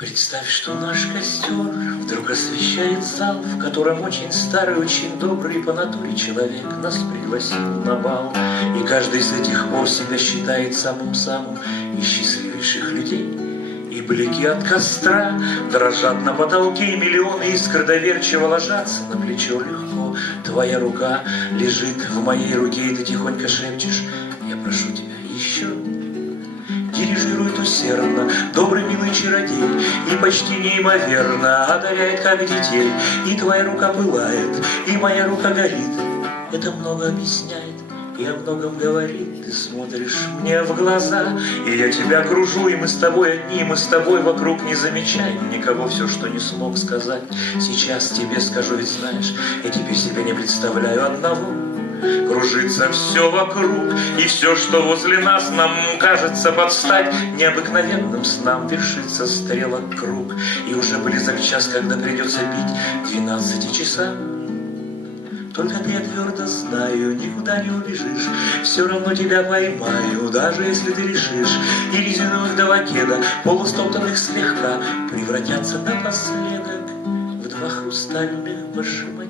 Представь, что наш костер вдруг освещает зал, в котором очень старый, очень добрый по натуре человек нас пригласил на бал. И каждый с этих пор себя считает самым-самым из счастливейших людей. И блики от костра дрожат на потолке, миллионы искр доверчиво ложатся на плечо легко. Твоя рука лежит в моей руке, и ты тихонько шепчешь: я прошу тебя еще. Дирижирует усердно добрый милый чародей и почти неимоверно одаряет, как детей. И твоя рука пылает, и моя рука горит. Это много объясняет и о многом говорит. Ты смотришь мне в глаза, и я тебя кружу, и мы с тобой одни, мы с тобой вокруг не замечаем никого. Все, что не смог сказать, сейчас тебе скажу, ведь знаешь, я теперь себе не представляю одного. Кружится все вокруг, и все, что возле нас, нам кажется под стать необыкновенным снам. Вершится стрелок круг, и уже близок час, когда придется бить 12 часам. Только ты, я твердо знаю, никуда не убежишь, все равно тебя поймаю, даже если ты решишь. И резиновых два кеда, полустоптанных слегка, превратятся напоследок в два хрустальных башмачка.